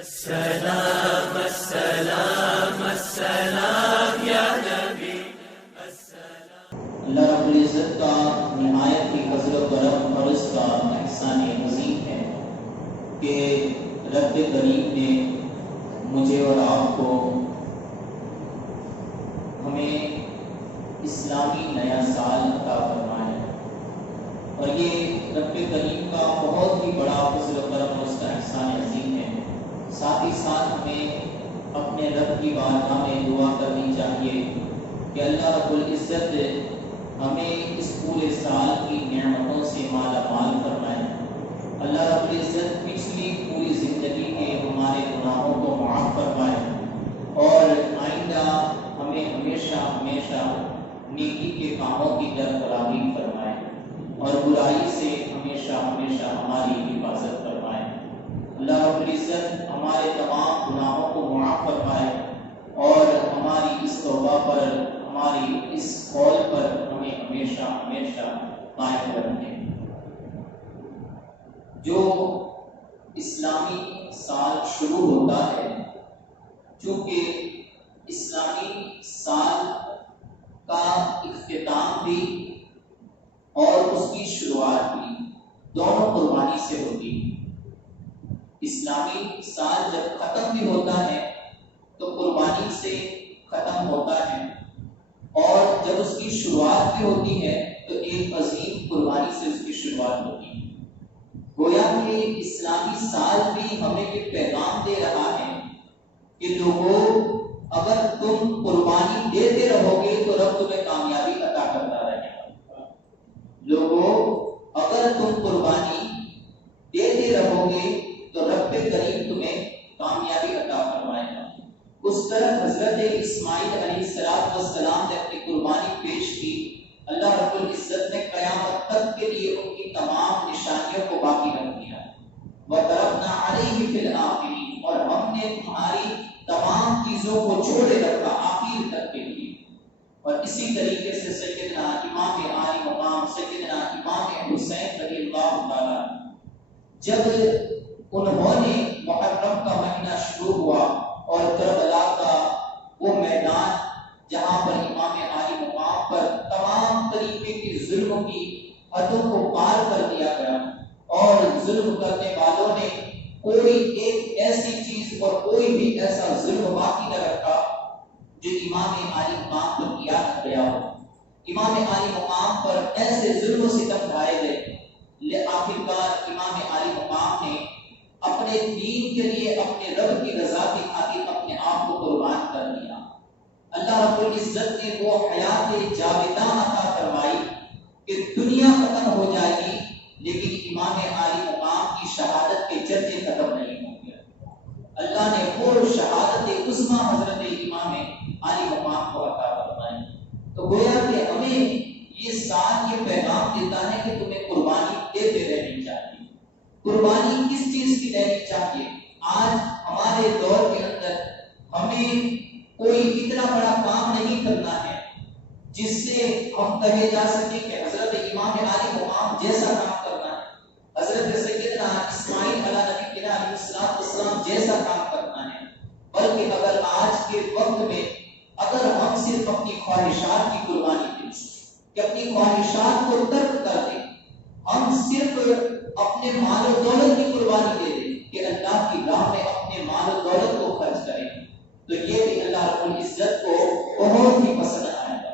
السلام السلام السلام یا نبی اللہ رب العزت کا نہایت ہی فضل و کرم اور اس کا احسان عظیم ہے کہ رب کریم نے مجھے اور آپ کو ہمیں اسلامی نیا سال عطا فرمایا اور یہ رب کریم کا بہت ہی بڑا فضل و کرم اور اس کا احسان عظیم ہے۔ ساتھ ہی ساتھ ہمیں اپنے رب کی بارگاہ میں دعا کرنی چاہیے کہ اللہ رب العزت ہمیں اس پورے سال کی نعمتوں سے مالا مال فرمائے۔ اللہ رب العزت پچھلی پوری زندگی کے ہمارے گناہوں کو معاف فرمائے اور آئندہ ہمیں ہمیشہ ہمیشہ نیکی کے کاموں کی طرف راغب فرمائے اور برائی سے ہمیشہ ہمیشہ ہماری حفاظت فرمائے۔ اللہ رب العزت ہمارے تمام گناہوں کو معاف فرمائے اور ہماری اس توبہ پر، ہماری اس قول پر ہمیں ہمیشہ ہمیشہ قائم رکھے۔ جو اسلامی سال شروع ہوتا ہے، چونکہ اسلامی سال کا اختتام بھی اور اس کی شروعات بھی دونوں قربانی سے ہوتی ہے۔ اسلامی سال جب ختم بھی ہوتا ہے تو قربانی سے ختم ہوتا ہے اور جب اس کی شروعات بھی ہوتی ہے تو ایک عظیم قربانی سے اس کی شروعات ہوتی ہے۔ گویا کہ اسلامی سال بھی ہمیں یہ پیغام دے رہا ہے کہ لوگوں، اگر تم قربانی دیتے رہو گے تو رب تمہیں کامیابی عطا کرتا رہے گا۔ لوگوں، اگر تم قربانی دیتے رہو گے تو رب کریم تمہیں کامیابی عطا فرمائے گا۔ اس طرح حضرت اسماعیل علیہ السلام نے اپنی قربانی پیش کی۔ اللہ رب العزت نے قیامت تک کے لیے ان کی تمام نشانیوں کو باقی رکھ دیا۔ وَتَرَكْنَا عَلَيْهِ فِي الْآخِرِينَ، اور ہم نے تمہاری تمام چیزوں کو چھوڑے رکھا آخر تک کے لیے۔ اور اسی طریقے سے سیدنا امام عالی مقام سیدنا امام حسین رضی اللہ تعالیٰ، جب انہوں نے محرم کا مہینہ شروع ہوا اور کربلا کا وہ میدان جہاں پر امام عالی مقام پر تمام طریقے کی ظلم کی حدوں کو پار کر دیا گیا اور ظلم کرنے والوں نے کوئی ایک ایسی چیز اور کوئی بھی ایسا ظلم باقی نہ رکھا جو امام عالی مقام پر کیا گیا ہو۔ امام عالی مقام پر ایسے ظلم و ستم ڈھائے گئے، آخرکار امام عالی مقام نے اپنے دین کے لیے اپنے رب کی رضا کی خاطر اپنے آپ کو قربان کر دیا۔ اللہ رب العزت نے وہ حیات جاوداں عطا فرمائی کہ دنیا ختم ہو جائے گی لیکن امام عالی مقام کی شہادت کے چرچے ختم نہیں ہوں گے۔ اللہ نے وہ شہادت عظمیٰ حضرت امام عالی مقام کو عطا فرمائی۔ تو گویا کہ ہمیں یہ سال یہ پیغام دیتا ہے کہ تمہیں قربانی دیتے رہنی چاہیے۔ قربانی کس چیز کی دینی چاہیے؟ آج ہمارے دور کے اندر ہمیں کوئی اتنا بڑا کام نہیں کرنا ہے جس سے ہم کہے جا سکے کہ حضرت امام عالی مقام جیسا کام کرنا ہے، حضرت سیدنا اسماعیل علیہ السلام جیسا کام کرنا ہے، بلکہ اگر آج کے وقت میں اگر ہم صرف اپنی خواہشات کی قربانی دیں کہ اپنی خواہشات کو ترک کر دیں، ہم صرف اپنے مال و دولت کی قربانی دے دیں کہ اللہ کی راہ میں اپنے مال و دولت کو خرچ کریں تو یہ بھی اللہ رب العزت کو بہت ہی پسند آئے گا۔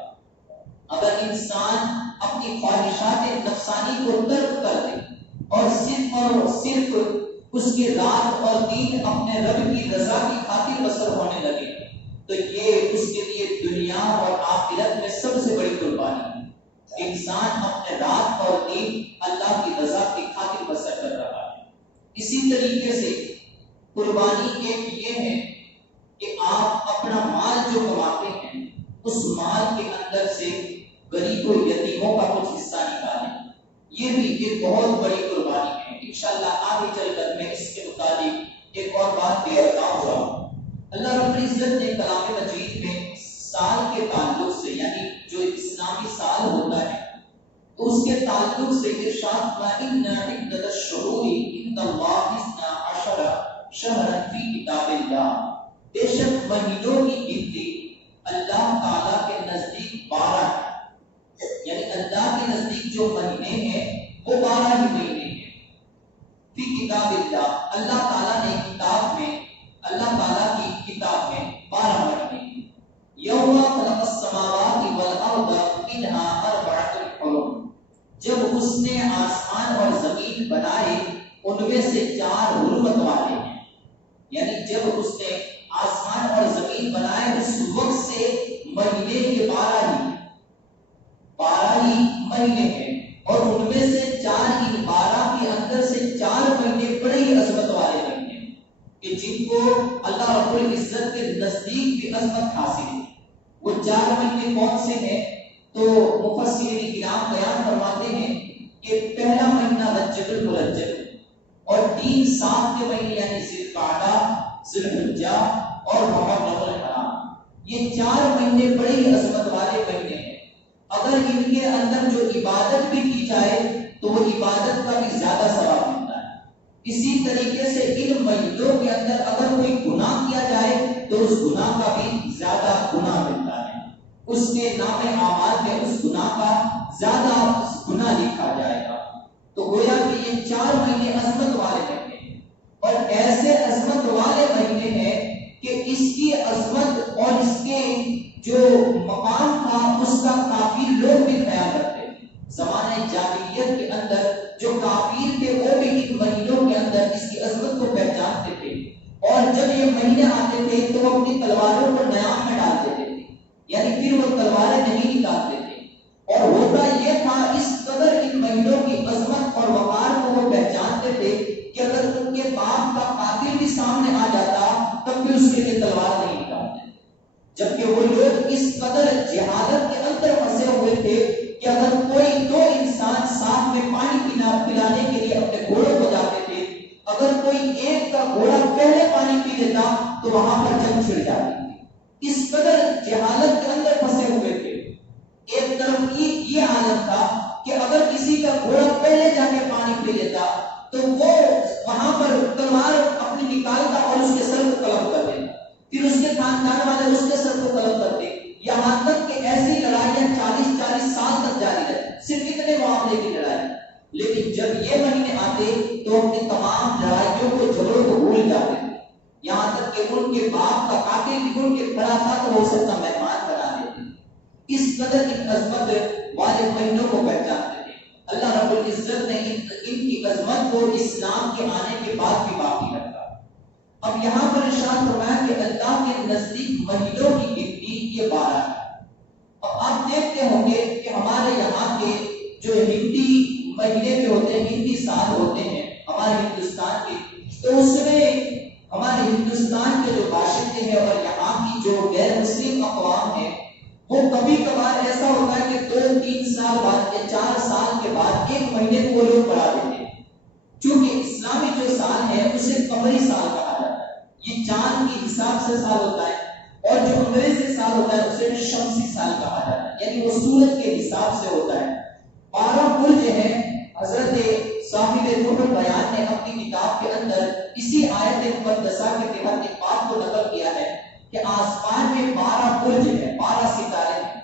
اگر انسان اپنی خواہشات نفسانی کو ترک کر دے اور صرف اس کی رات اور دن اپنے رب کی رضا کی خاطر بسر ہونے لگے تو یہ اس کے لیے دنیا اور آخرت میں سب سے بڑی قربانی ہے۔ انسان اپنے رات اور دن اللہ کی رضا کی خاطر بسر کر رہا ہے۔ اسی طریقے سے قربانی ایک یہ ہے کہ آپ اپنا مال جو کماتے ہیں اس مال کے اندر سے غریب و یتیموں کا کچھ حصہ نکالیں، یہ بھی ایک بہت بڑی قربانی ہے۔ انشاءاللہ آگے چل کر میں اس کے متعلق ایک اور بات بھی بتاؤں گا۔ اللہ رب العزت نے کلام مجید میں سال کے تعلق سے، یعنی جو اسلامی سال ہوتا ہے تو اس کے تعلق سے ارشاد فرمایا ان عدت الشہور عند اللہ 12 شہرن فی کتاب اللہ، بے شک مہینوں کی گنتی اللہ تعالیٰ کے نزدیک 12 ہے، یعنی اللہ کے نزدیک جو مہینے ہیں وہ 12 ہی مہینے ہیں۔ فی کتاب اللہ، اللہ تعالیٰ نے کتاب میں، اللہ تعالیٰ کی کتاب میں 12 مہینے ہیں۔ یوم خلق السماوات والارض منہا اربعۃ حرم، جب اس نے آسمان اور زمین بنائے ان میں سے 4 حرمت والے ہیں، یعنی جب اس نے آسمان اور زمین بنائے اس وقت سے مہینے کے 12 ہی مہینے ہیں، اور ان میں سے 4 ان 12 کے اندر سے 4 مہینے بڑے ہی عظمت والے مہینے ہیں کہ جن کو اللہ رب العزت کے نزدیک بھی عظمت حاصل ہے۔ وہ 4 مہینے کون سے ہیں؟ تو مفسرین کرام بیان فرماتے ہیں کہ پہلا مہینہ رجب المرجب، اور 3 سات کے مہینے یعنی ذی القعدہ، ذی الحجہ اور محرم الحرام، یہ 4 مہینے بڑے ہی عظمت والے مہینے ہیں۔ اگر ان کے اندر جو عبادت بھی کی جائے تو وہ عبادت کا بھی زیادہ ثواب ملتا ہے۔ اسی طریقے سے ان مہینوں کے اندر اگر کوئی گناہ کیا جائے تو اس گناہ کا بھی زیادہ گناہ ملتا ہے، اس کے نام اعمال میں اس گناہ کا زیادہ گناہ لکھا جائے گا۔ تو گویا کہ یہ 4 مہینے عظمت والے مہینے ہیں، اور ایسے عظمت والے مہینے ہیں کہ اس کی عظمت اور اس کے جو مقام تھا اس کا کافر لوگ بھی خیال رکھتے تھے۔ زمانہ جاہلیت کے اندر جو کافر تھے وہ بھی ان مہینوں کے اندر اس کی عظمت کو پہچانتے تھے، اور جب یہ مہینے آتے تھے تو وہ اپنی تلواروں کو نیام میں ڈال دیتے تھے، یعنی پھر وہ تلواریں نہیں نکالتے تھے۔ اور ہوتا یہ تھا اس قدر ان مہینوں کی عظمت اور وقار کو وہ پہچانتے تھے کہ اگر ان کے باپ کا قاتل بھی سامنے آ جاتا تب بھی اس کے لیے تلوار نہیں نکالتے، جبکہ وہ لوگ اس قدر جہالت کے اندر پھنسے ہوئے تھے کہ اگر کوئی 2 انسان ساتھ میں پانی پلانے کے لیے اپنے گھوڑوں کو جاتے تھے، اگر کوئی ایک کا گھوڑا پہلے پانی پی لیتا تو وہاں پر جنگ چھڑ جاتی تھی۔ اس قدر جہالت کے اندر پھنسے ہوئے تھے۔ ایک طرف یہ حالت تھا کہ اگر کسی کا گھوڑا پہلے جا کے پانی پی لیتا تو وہ وہاں پر تلوار اپنی نکالتا اور اس کے سر کو قلم کر دیتا، پھر اس کے خاندان والے اس کے سر کو قلم کرتے، یہاں تک کہ ایسی لڑائیاں 40 سال تک جاری رہتی، صرف اتنے معاملے کی لڑائی۔ لیکن جب یہ مہینے آتے تو اپنی تمام لڑائیوں کو، جھگڑوں کو بھول جاتے تھے، یہاں تک کہ ان کے باپ کا قاتل بھی ان کے کھڑا تھا تو وہ اسے اپنا مہمان بنا لیتے۔ اس قدر ان عظمت والے مہینوں کو پہچانتے تھے۔ اللہ رب العزت نے ان کی عظمت کو اسلام کے آنے کے بعد بھی باقی رکھا۔ اب یہاں پر ارشاد فرمایا کہ اللہ کے نزدیک مہینوں کی گنتی یہ 12 ہے۔ اب آپ دیکھتے ہوں گے کہ ہمارے یہاں کے جو ہندی مہینے جو ہوتے ہیں، ہندی سال ہوتے ہیں ہمارے ہندوستان کے، تو اس میں ہمارے ہندوستان کے جو باشندے ہیں اور یہاں کی جو غیر مسلم اقوام ہیں، وہ کبھی کبھار ایسا ہوتا ہے کہ 2-3 سال بعد یا 4 سال کے بعد ایک مہینے کو وہ لوگ بڑھا دیتے ہیں، چونکہ اسلامی جو سال ہے اسے قمری سال کہا جاتا ہے، یہ چاند کے حساب سے سال ہوتا ہے، اور جو انگریزی سال ہوتا ہے اسے شمسی سال کہا جاتا ہے، یعنی وہ سورج کے حساب سے ہوتا ہے۔ 12 برج ہیں۔ حضرت صاحب روح البیان نے اپنی کتاب کے اندر اسی آیت مقدسہ کے تحت ایک بات کو نقل کیا ہے کہ آسمان میں 12 برج ہیں، 12 ستارے ہیں،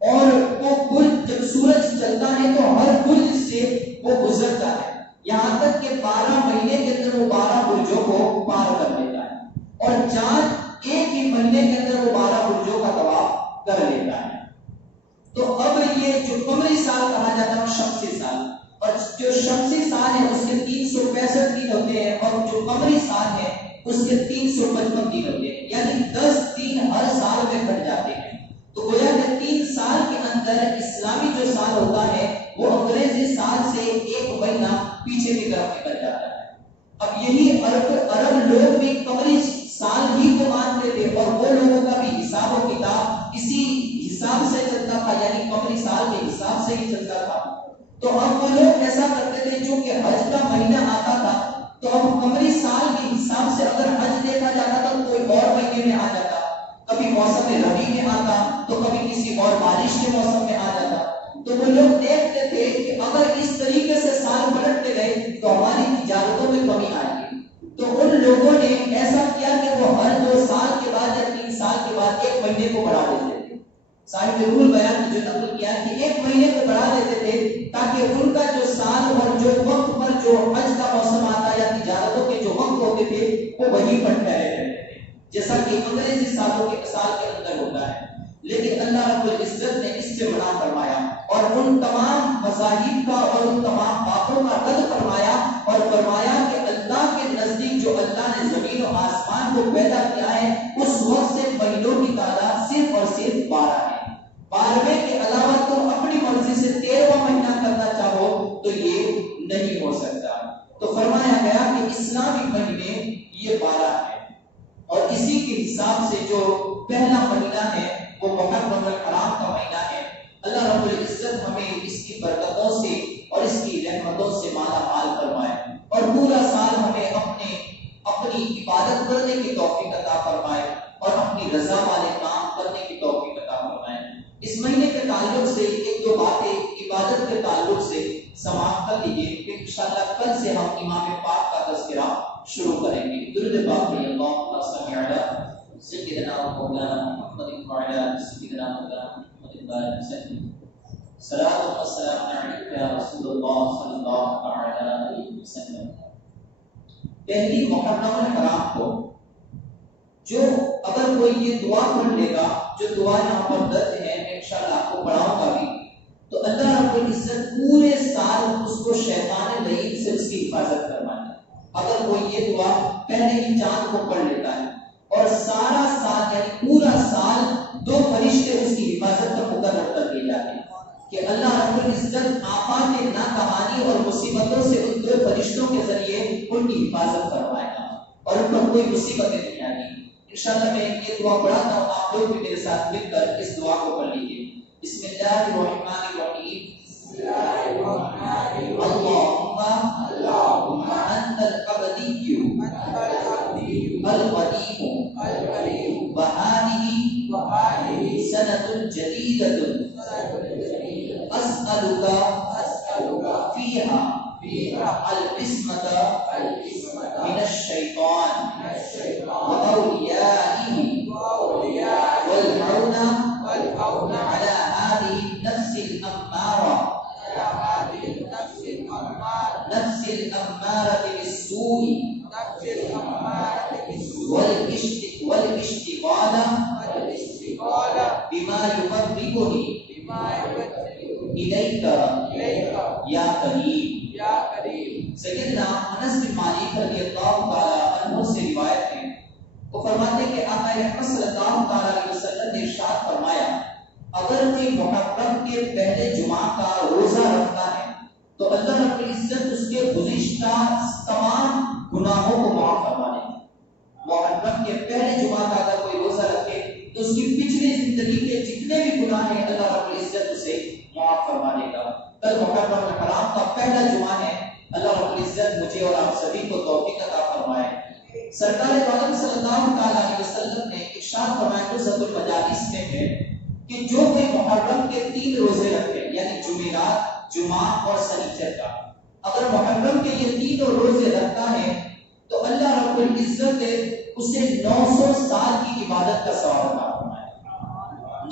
اور وہ برج جب سورج چلتا ہے تو ہر برج سے وہ گزرتا ہے، یہاں تک کہ 12 مہینے کے اندر وہ 12 برجوں کو پار کر لیتا ہے، اور چاند ایک ہی مہینے کے اندر وہ 12 برجوں کا طواف کر لیتا ہے۔ تو اب یہ جو قمری سال کہا جاتا ہے وہ شمسی سال، اور جو شمسی سال ہے اس کے 365 دن ہوتے ہیں، اور جو قمری سال ہے اس کے 355 دن ہوتے ہیں، یعنی 10 دن ہر سال میں کٹ جاتے ہیں۔ تو گویا کہ 3 سال کے اندر اسلامی جو سال ہوتا ہے وہ انگریزی سال سے 1 مہینہ پیچھے کی طرف نکل جاتا ہے۔ اب یہی عرب لوگ بھی قمری سال ہی کو مانتے تھے، اور وہ لوگوں کا بھی حساب و کتاب اسی حساب سے چلتا تھا، یعنی قمری سال کے حساب سے ہی چلتا تھا۔ تو اب وہ لوگ ایسا کرتے تھے، چونکہ حج کا مہینہ آتا تھا تو اب قمری سال کے حساب سے اگر حج دیکھا جاتا تھا تو کوئی اور مہینے میں آ جاتا، کبھی موسم ربیع میں آتا تو کبھی کسی اور بارش کے موسم میں آ جاتا۔ تو وہ لوگ دیکھتے تھے کہ اگر اس طریقے سے سال پلٹتے گئے تو ہماری تجارتوں میں کمی آئے گی، تو ان لوگوں نے صاحب رول بیان جو نقل کیا کہ 1 مہینے کو بڑھا دیتے تھے تاکہ ان کا جو سال اور جو وقت پر جو حج کا موسم آتا یا تجارتوں کے جو وقت ہوتے تھے وہ وہیں پر ٹھہرے رہتے تھے، جیسا کہ انگریزی سالوں کے سال کے اندر ہوتا ہے۔ لیکن اللہ رب العزت نے اس سے منع فرمایا اور ان تمام مذاہب کا اور ان تمام باتوں کا رد فرمایا اور فرمایا کہ اللہ کے نزدیک جو اللہ نے زمین و آسمان کو پیدا کیا ہے اس وقت سے مہینوں کی تعداد صرف اور صرف 12 ہے۔ 12ویں کے علاوہ تم اپنی مرضی سے 13واں مہینہ کرنا چاہو تو یہ نہیں ہو سکتا۔ تو فرمایا گیا کہ اسلامی مہینے یہ 12 ہے اور اسی کے حساب سے جو پہلا مہینہ ہے وہ محرم الحرام کا مہینہ ہے۔ اللہ رب العزت ہمیں اس کی برکتوں سے اور اس کی رحمتوں سے مالا مال فرمائے اور پورا سال ہمیں اپنی عبادت کرنے کی توفیق عطا فرمائے اور اپنی رضا والے کام کرنے کی توفیق عطا فرمائے۔ اس مہینے کے تعلق سے 1-2 باتیں عبادت کے تعلق سے سماعت کر لیجیے، پھر انشاءاللہ کل سے ہم امام پاک کا تذکرہ شروع کریں گے۔ درود پاک پڑھیے، اللہم صل علی سیدنا و مولانا محمد وعلی سیدنا مولانا محمد وسلم۔ صلاۃ و سلام علیک یا رسول اللہ صلی اللہ علیہ وسلم۔ پہلی محرم الحرام کو جو اگر کوئی یہ دعا پڑھ لے گا، جو دعا یہاں پر درج ہے میں انشاءاللہ آپ کو پڑھاؤں گا بھی، تو اللہ رب العزت پورے سال اس کو شیطان لعین سے اس کی حفاظت کروانا ہے۔ اگر کوئی یہ دعا پہلے ہی چاند کو پڑھ لیتا ہے اور سارا سال یعنی پورا سال 2 فرشتے اس کی حفاظت کا مقرر کر دیے جاتے ہیں کہ اللہ رب العزت آفات ناکہانی اور مصیبتوں سے ان 2 فرشتوں کے ذریعے ان کی حفاظت کروائے گا اور ان پر کوئی مصیبتیں نہیں آئیں گی۔ انشاءاللہ میں یہ دعا پڑھاتا ہوں، آپ لوگ بھی میرے ساتھ مل کر اس دعا کو پڑھ لیجیے۔ بسم اللہ الرحمن الرحیم، اللہم انت الابدی القدیم وہذہ سنۃ جدیدۃ اسألک فیہا العصمۃ من الشیطان وأولیائه والعون على هذه النفس الأمارة بالسوء والاشتغال بما يقربني إليك يا کریم۔ سیدنا انس بن مالک رضی اللہ تعالی عنہ سے روایت ہے، وہ فرماتے ہیں کہ آقا رحمت صلی اللہ تعالی علیہ وسلم نے ارشاد فرمایا اگر کوئی محرم کے پہلے جمعہ کا روزہ رکھتا ہے تو اللہ رب العزت اس کے گزشتہ تمام گناہوں کو معاف فرما دے گا۔ محرم کے پہلے جمعہ کا اگر کوئی روزہ رکھے تو اس کی پچھلی زندگی کے جتنے بھی گناہ ہیں اللہ رب العزت اسے معاف فرما دے گا۔ کل محرم الحرام کا پہلا جمعہ ہے، اللہ رب العزت مجھے اور آپ سبھی کو توفیق عطا فرمائے۔ سرکار عالم صلی اللہ تعالی علیہ وسلم نے ارشاد فرمایا نزہۃ المجالس میں ہے کہ جو کوئی محرم کے 3 روزے رکھے یعنی جمعرات، جمعہ اور سنیچر کا، اگر محرم کے یہ 3 روزے رکھتا ہے تو اللہ رب العزت اسے 900 سال کی عبادت کا ثواب عطا فرمائے۔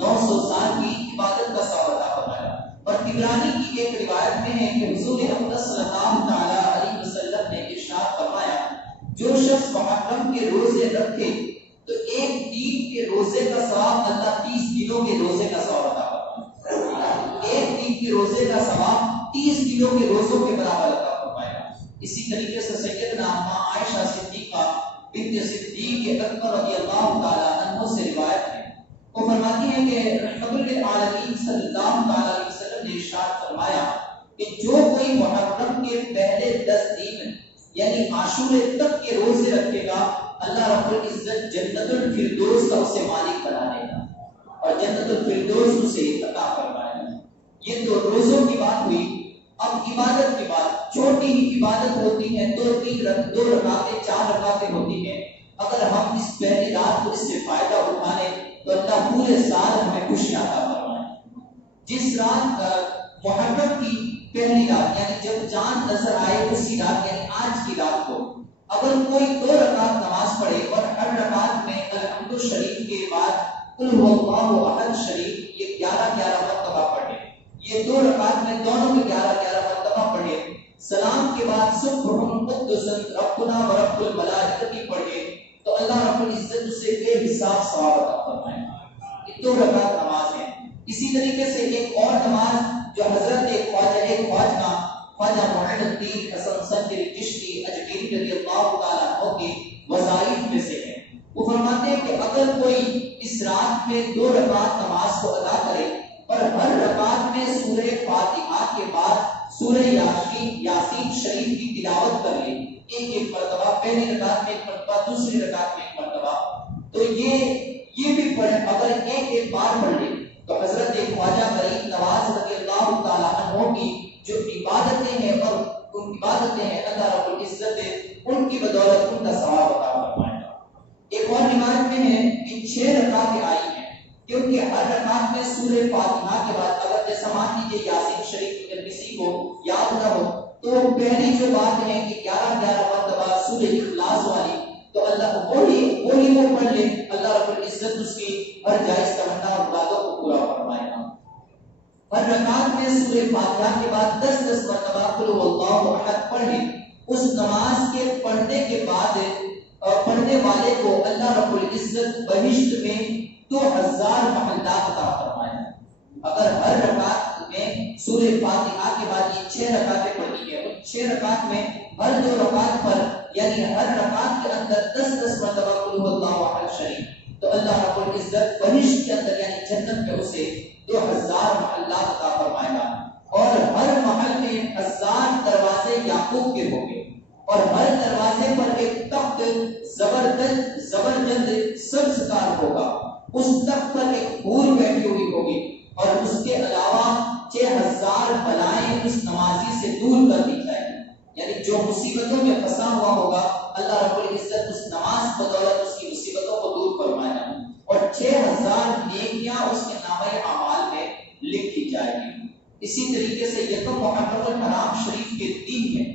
900 سال کی عبادت کا ثواب عطا فرمائے۔ اور طبرانی کی ایک روایت میں ہے کہ حضور اکرم صلی اللہ تعالی علیہ وسلم نے ارشاد فرمایا جو شخص محرم کے روزے رکھے تو 1 دن کے روزے کا ثواب اللہ 30 دنوں کے روزے کا ثواب عطا فرمائے۔ 1 دن کے روزے کا ثواب 30 دنوں کے روزوں کے برابر عطا فرمائے گا۔ اسی طریقے سے سیدنا اماں عائشہ صدیقہ بنت صدیق اکبر رضی اللہ تعالی عنہ سے روایت ہے، وہ فرماتی ہے کہ رحمت للعالمین صلی اللہ تعالی علیہ وسلم نے ارشاد فرمایا کہ جو کوئی محرم کے پہلے 10 دن یعنی عاشورے تک کے روزے رکھے گا اللہ رب العزت جنت الفردوس کا اسے مالک بنا دے گا اور جنت الفردوس اسے عطا فرمائے گا۔ یہ تو روزوں کی بات ہوئی۔ اب عبادت کی بات، چھوٹی ہی عبادت ہوتی ہے، 2 رکعتیں 4 رکعتیں ہوتی ہیں، اگر ہم اس پہلی رات کو اس سے فائدہ اٹھانے تو اللہ پورے سال ہمیں خوشیاں عطا فرمائے۔ جس رات محرم کی پہلی رات یعنی جب چاند نظر آئے اسی رات یعنی آج کی رات کو اگر کوئی 2 رکعت نماز پڑھے اور ہر رکعت میں الحمد شریف کے بعد قل هو اللہ احد شریف یہ دونوں میں 11 مرتبہ پڑھے، سلام کے بعد سبحان قدس ربنا و رب الملائکہ پڑھے تو اللہ رب العزت اسے بے حساب ثواب عطا فرمائے گا۔ یہ 2 رکعت نماز ہے۔ اسی طریقے سے ایک اور نماز جو حضرت خواجہ معین الدین حسن سنجری چشتی اجمیری رضی اللہ تعالیٰ عنہ کے وظائف میں سے ہے۔ وہ فرماتے ہیں کہ اگر کوئی اس رات میں 2 رکعت نماز کو ادا کرے اور ہر رکعت میں سورہ فاتحہ کے بعد سورہ یاسین شریف کی تلاوت کر لے، ایک مرتبہ، پہلی رکعت میں 1 مرتبہ، دوسری رکعت میں 1 مرتبہ، تو یہ بھی پڑھے، اگر ایک بار پڑھ لے تو حضرت خواجہ غریب نواز رضی اللہ تعالیٰ عنہ کی جو عبادتیں ہیں اور ان عبادتیں ہیں اللہ رب العزت ان کی بدولت ان کا ثواب عطا فرمائے گا۔ ایک اور روایت میں ہے کہ 6 رکعتیں آئی ہیں کیونکہ ہر رکعت میں سورہ فاتحہ کے بعد اگر جیسا مان لیجیے یاسین شریف اگر کسی کو یاد نہ ہو تو پہلی جو بات ہے کہ 11 مرتبہ سورہ اخلاص والی تو اللہ وہی وہ پڑھ لے، اللہ رب العزت اس کی ہر جائز تمنا اور باتوں کو پورا فرمائے گا۔ ہر رکعت میں سورہ فاتحہ کے بعد 10 مرتبہ قل هو اللہ احد پڑھ لے۔ اس نماز کے پڑھنے کے بعد پڑھنے والے کو اللہ رب العزت بہشت میں 2000 محلات عطا فرمائے گا۔ اگر ہر رکعت میں سورہ فاتحہ کے بعد یہ 6 رکعتیں پڑھی ہیں، ان 6 رکعت میں ہر 2 رکعت پر یعنی ہر رکعت کے اندر 10 مرتبہ قل هو اللہ احد شریف تو اللہ رب العزت بہشت کے اندر یعنی جنت میں اسے 2000 محلات عطا فرمائے گا، اور ہر محل میں 1000 دروازے یعقوب کے ہوں گے، اور ہر دروازے پر ایک تخت زبرجد سبز کار ہوگا، اس تخت پر ایک حور بیٹھی ہوئی ہوگی، اور اس کے علاوہ 6000 بلائیں اس نمازی سے دور کر دی جائیں گی، یعنی جو مصیبتوں میں پھنسا ہوا ہوگا اللہ رب العزت اس نماز بدولت اس کی مصیبتوں کو دور فرمائے گا، اور 6000 نیکیاں اس کے نامہ اعمال میں لکھی جائے گی۔ اسی طریقے سے یکم محرم الحرام شریف کے دن میں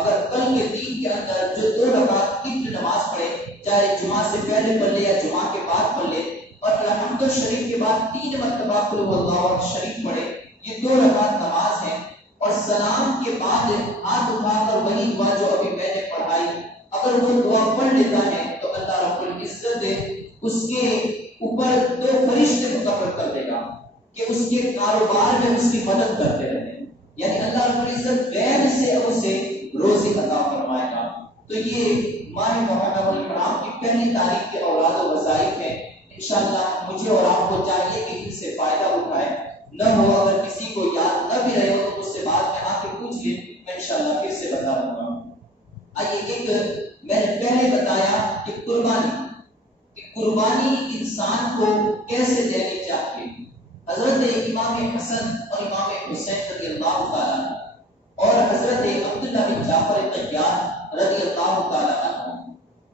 اگر کل کے دن کے اندر جو 2 رکعت کی نماز پڑھے، چاہے جمعہ سے پہلے پڑھ لے یا جمعہ کے بعد پڑھ لے، اور الحمد شریف کے بعد 3 مرتبہ قل هو اللہ شریف پڑھے، یہ 2 رکعت نماز ہے، اور سلام کے بعد ہاتھ اٹھا کر وہی دعا جو ابھی میں نے پڑھائی اگر وہ دعا پڑھ لیتا ہے تو اللہ رب العزت اس کے اوپر 2 فرشتے مقرر کر دے گا کہ اس کے کاروبار میں اس کی مدد کرتے رہے، یعنی اللہ رب العزت غیب سے اسے روزی عطا فرمائے گا۔ تو یہ ماہ محرم الحرام کی پہلی تاریخ کے اوراد و وظائف ہے۔ انشاءاللہ مجھے اور آپ کو چاہیے کہ ان سے فائدہ اٹھائے، نہ ہو اگر کسی کو یاد نہ بھی رہے ہو تو اس سے بعد میں آ کے پوچھ لیں، میں انشاءاللہ پھر سے بتا دوں گا۔ آئیے ایک میں نے پہلے بتایا کہ قربانی انسان کو کیسے دینی چاہیے۔ حضرت امام حسن اور امام حسین رضی اللہ تعالیٰ اور حضرت عبداللہ بن جعفر طیار رضی اللہ تعالیٰ عنہ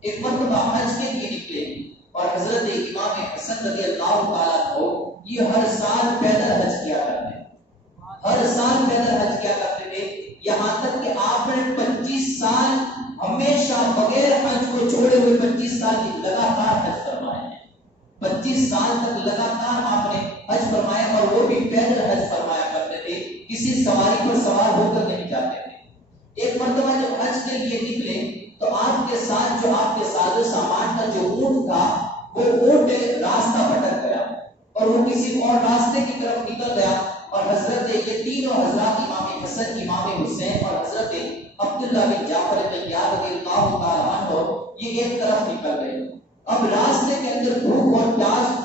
ایک مرتبہ حج کے لیے نکلے، اور حضرت امام حسن رضی اللہ تعالیٰ عنہ یہ ہر سال پیدل حج کیا کرتے ہیں، ہر سال پیدل حج کیا کرتے تھے، یہاں تک کہ آپ نے 25 سال ہمیشہ بغیر حج کو چھوڑے ہوئے 25 سال کی لگاتار حج فرمائے ہیں، 25 سال تک لگاتار آپ نے حج فرمایا، اور وہ بھی پیدل حج فرمایا کرتے تھے، کسی سواری پر سوار ہو کر نہیں جاتے تھے۔ ایک مرتبہ جب حج کے لیے نکلے تو آپ کے ساتھ جو آپ کے ساز و سامان کا جو اونٹ تھا وہ اونٹ راستہ بھٹک گیا اور وہ کسی اور راستے کی طرف نکل گیا، اور حضرت یہ تینوں حضرات امام حسن، امام حسین اور حضرت عبداللہ بن جعفر طیار رضی اللہ تعالیٰ عنہ یہ ایک طرف نکل گئے۔ اب راستے کے اندر بھوک اور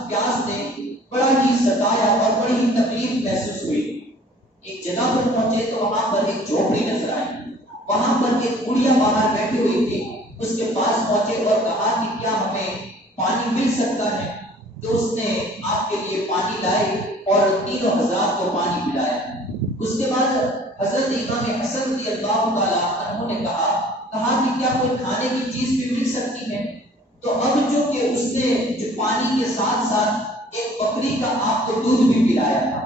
پیاس نے بڑا ہی ستایا اور بڑی ہی تکلیف محسوس ہوئی۔ ایک جگہ پر پہنچے تو وہاں پر ایک جھوپڑی نظر آئی، وہاں پر ایک بڑھیا باہر بیٹھی ہوئی تھی، اس کے پاس پہنچے اور کہا کہ کیا ہمیں پانی مل سکتا ہے؟ تو اس نے آپ کے لیے پانی لائے اور تینوں حضرات کو پانی پلایا۔ اس کے بعد حضرت امام حسن رضی اللہ تعالیٰ عنہ نے کہا کہ کیا کوئی کھانے کی چیز بھی مل سکتی ہے؟ تو اب جو کہ اس نے جو پانی کے ساتھ ساتھ ایک بکری کا آپ کو دودھ بھی پلایا تھا،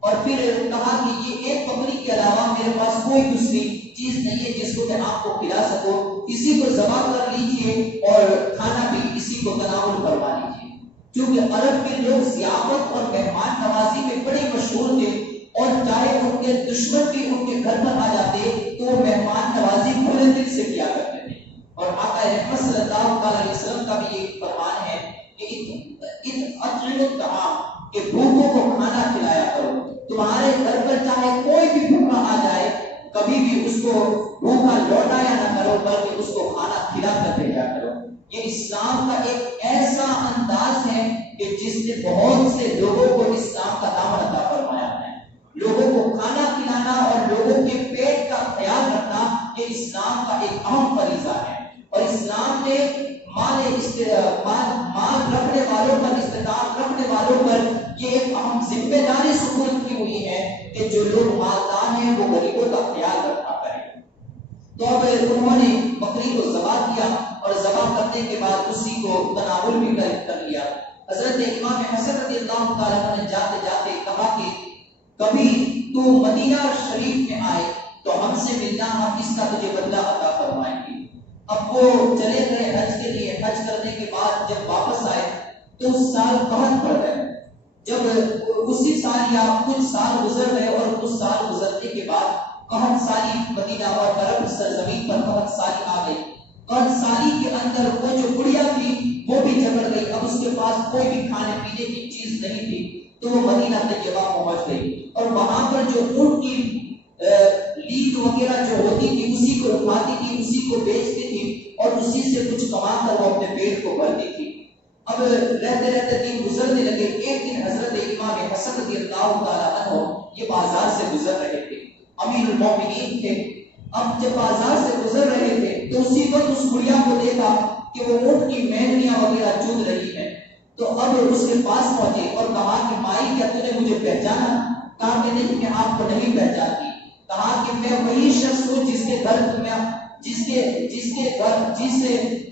اور پھر کہا کہ یہ ایک بکری کے علاوہ میرے پاس کوئی دوسری چیز نہیں ہے جس کو میں آپ کو کھلا سکوں، اسی کو ذبح کر لیجئے اور کھانا بھی اسی کو تناول کروا لیجئے۔ چونکہ عرب کے لوگ ضیافت اور مہمان نوازی میں بڑے مشہور تھے، اور چاہے ان کے دشمن بھی ان کے گھر پر آ جاتے تو وہ مہمان نوازی کھلے دل سے کیا کرتے تھے. اور آقا رحمت صلی اللہ علیہ وسلم کا بھی یہ فرمان ہے کہ اطعموا الطعام، کہ بھوکوں کو کھانا کھلایا کرو. تمہارے گھر پر چاہے کوئی بھی بھوکا آ جائے کبھی بھی اس کو بھوکا لوٹایا نہ کرو بلکہ اس کو کھانا کھلا کر بھیجا کرو. یہ اسلام کا ایک ایسا انداز ہے کہ جس نے بہت سے لوگوں کو اسلام کا دامن عطا فرمایا ہے. لوگوں کو کھانا کھلانا اور لوگوں کے پیٹ کا خیال رکھنا یہ اسلام کا ایک اہم فریضہ ہے. اور اسلام نے مال رکھنے والوں پر، استطاعت رکھنے والوں پر یہ ایک اہم ذمہ داری سپرد کی ہوئی ہے کہ جو لوگ مالدار ہیں وہ غریبوں کا خیال رکھا کریں. تو اب انہوں نے بکری کو ذبح کیا اور ذبح کرنے کے بعد اسی کو تناول بھی کر لیا. حضرت امام حسن رضی اللہ تعالیٰ عنہ نے جاتے جاتے کہا کہ کبھی تو مدینہ شریف میں آئے تو ہم سے ملنا، ہم اس کا تجھے بدلہ عطا فرمائیں گے. اب وہ چلے گئے حج کے لیے. حج کرنے کے بعد جب واپس آئے تو اس سال قحط پڑ گئے. جب اسی سال یا کچھ سال گزر گئے اور کچھ سال گزرنے کے بعد قحط سالی مدینہ اور عرب سرزمین پر قحط سالی آ گئی. قحط سالی کے اندر وہ جو بڑھیا تھی وہ بھی جگڑ گئی. اب اس کے پاس کوئی بھی کھانے پینے کی چیز نہیں تھی تو وہ مدینہ طیبہ پہنچ گئی اور وہاں پر جو اونٹ کی لیڈ وغیرہ جو ہوتی تھی اسی کو اٹھاتی تھی، اسی کو بیچتی تھی اور اسی سے کچھ کما کر وہ اپنے پیٹ کو بھرتی تھی. اب رہتے رہتے دن گزرنے لگے. ایک دن حضرت امام حسن رضی اللہ تعالیٰ عنہ یہ بازار سے گزر رہے تھے، امیر المومنین تھے. اب جب بازار سے گزر رہے تھے تو اسی وقت اس بڑھیا کو دیکھا کہ وہ اونٹ کی مہنگیاں وغیرہ چن رہی ہے. تو اب اس کے پاس پہنچے اور کہا کہ مائی کیا تم نے مجھے پہچانا؟ کہا کہ نہیں، میں آپ کو نہیں پہچانتی. کہا کہ میں وہی شخص ہوں جس کے گھر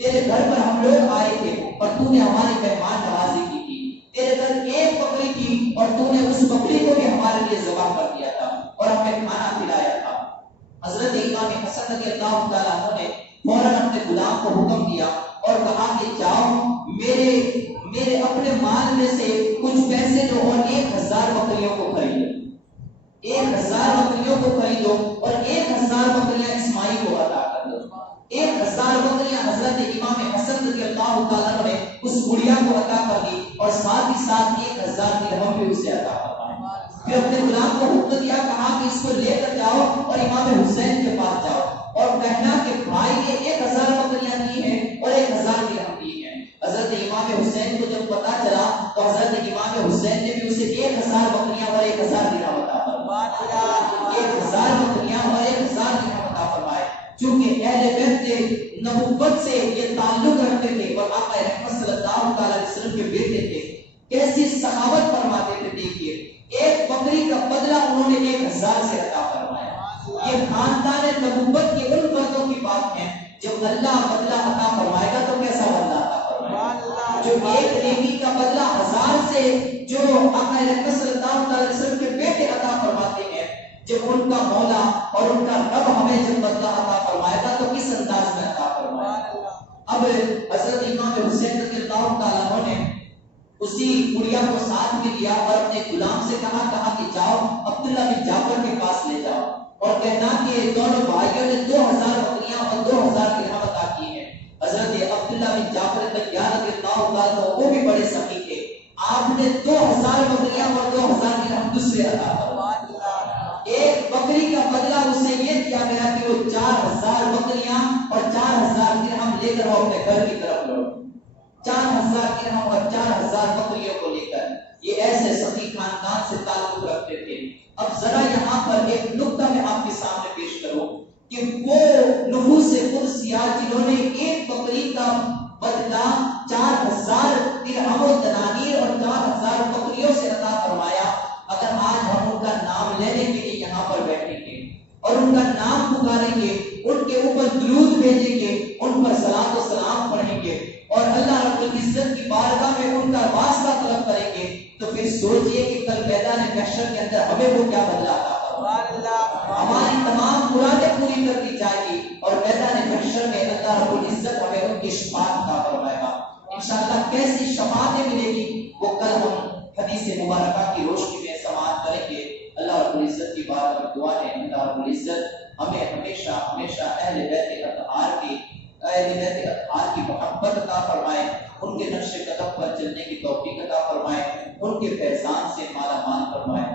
تیرے گھر پر ہم لوگ آئے تھے اور تو نے ہماری مہمان نوازی کی تھی. تیرے گھر ایک بکری تھی اور تو نے اس بکری کو بھی ہمارے لیے ذبح کر دیا تھا اور ہمیں کھانا کھلایا تھا. حضرت امام حسن رضی اللہ تعالیٰ عنہ نے فوراً اپنے غلام کو حکم دیا اور کہا کہ جاؤ میرے اپنے مال میں سے کچھ پیسے دو اور 1000 بکریوں کو خریدو. 1000 بکریوں کو خریدو اور 1000 بکریاں اسماعیل کو عطا کر دو. 1000 بکریاں حضرت امام حسن رضی اللہ تعالیٰ عنہ نے اس بڑھیا کو عطا کر دی اور ساتھ ہی ساتھ 1000 درہم بھی اسے عطا فرمائے. پھر اپنے غلام کو حکم دیا، کہا کہ اس کو لے کر جاؤ اور امام حسین کے پاس جاؤ اور کہنا کہ بھائی نے 1000 بکریاں دی ہیں اور 1000 درہم دی ہیں. حضرت امام حسین کو جب پتا چلا تو حضرت امام حسین نے بھی اسے 1000 بکریاں اور 1000 درہم عطا فرمائے. 1000 بکریاں اور 1000 درہم عطا فرمائے. چونکہ اہل بیت نبوت سے یہ تعلق رکھتے تھے اور آقا رحمت صلی اللہ علیہ وسلم کے بیٹے تھے. کیسی سخاوت فرماتے تھے. دیکھیے ایک بکری کا بدلہ انہوں نے 1000 سے عطا فرمایا. یہ خاندان نبوت کے ان فردوں کی بات ہے جب اللہ بدلہ عطا فرمائے گا تو کیسا بدلہ عطا فرمائے گا. جو ایک نیکی کا بدلہ 1000 سے جو آقا رحمت صلی اللہ علیہ وسلم کے بیٹے عطا فرماتے ہیں، جب ان کا مولا اور ان کا رب ہمیں جب بدلہ عطا فرمائے گا تو کس انداز میں عطا فرمائے گا. اب حضرت امام حسین رضی اللہ تعالیٰ عنہ نے اسی گڑیا کو ساتھ میں لیا اور اپنے غلام سے کہا کہ جاؤ عبداللہ بن جعفر کے پاس لے جاؤ اور کہنا کہ دونوں بھائیوں نے 2000 بکریاں اور 2000 درہم عطا کی ہیں. حضرت عبداللہ بن جعفر طیار رضی اللہ تعالیٰ عنہ وہ بھی بڑے سخی تھے. آپ نے 2000 بکریاں اور 2000 درہم دوسرے عطا فرمائے. ایک بکری کا بدلہ اسے یہ دیا گیا کہ وہ 4000 بکریاں اور 4000 درہم لے کر وہ اپنے گھر کی طرف لوٹ. 4000 درہم اور 4000 بکریوں کو لے کر یہ ایسے سخی خاندان سے تعلق رکھتے تھے. اب ذرا یہاں پر ایک نقطہ میں آپ کے سامنے پیش کروں کہ وہ نفوس قدسیہ جنہوں نے ایک بکری کا بدلہ 4000 درہم و دنانیر اور 4000 بکریوں سے عطا فرمایا، اگر آج ہم ان کا نام لینے کے لیے یہاں پر بیٹھیں گے اور ان کا نام پکاریں گے، ان کے اوپر درود بھیجیں گے، ان پر صلاۃ و سلام پڑھیں گے اور اللہ رب العزت کی بارگاہ میں ان کا واسطہ طلب کریں گے، تو پھر سوچئے کہ کل میدان محشر کے اندر ہمیں وہ کیا بدلہ عطا فرمائے. ہماری تمام مرادیں پوری کر دی جائے گی اور میدان محشر میں اللہ رب العزت ہمیں ان کی شفاعت عطا فرمائے گا. انشاءاللہ کیسی شفاعتیں ملے گی وہ کل ہم حدیث مبارکہ کی روشنی میں سماعت کریں گے. اللہ رب بار بار دعا ہے اللہ رب العزت ہمیں ہمیشہ ہمیشہ اہل بیت اطہار کی محبت عطا فرمائے، ان کے نقش قدم پر چلنے کی توفیق عطا فرمائے، ان کے فیضان سے مالا مال فرمائے۔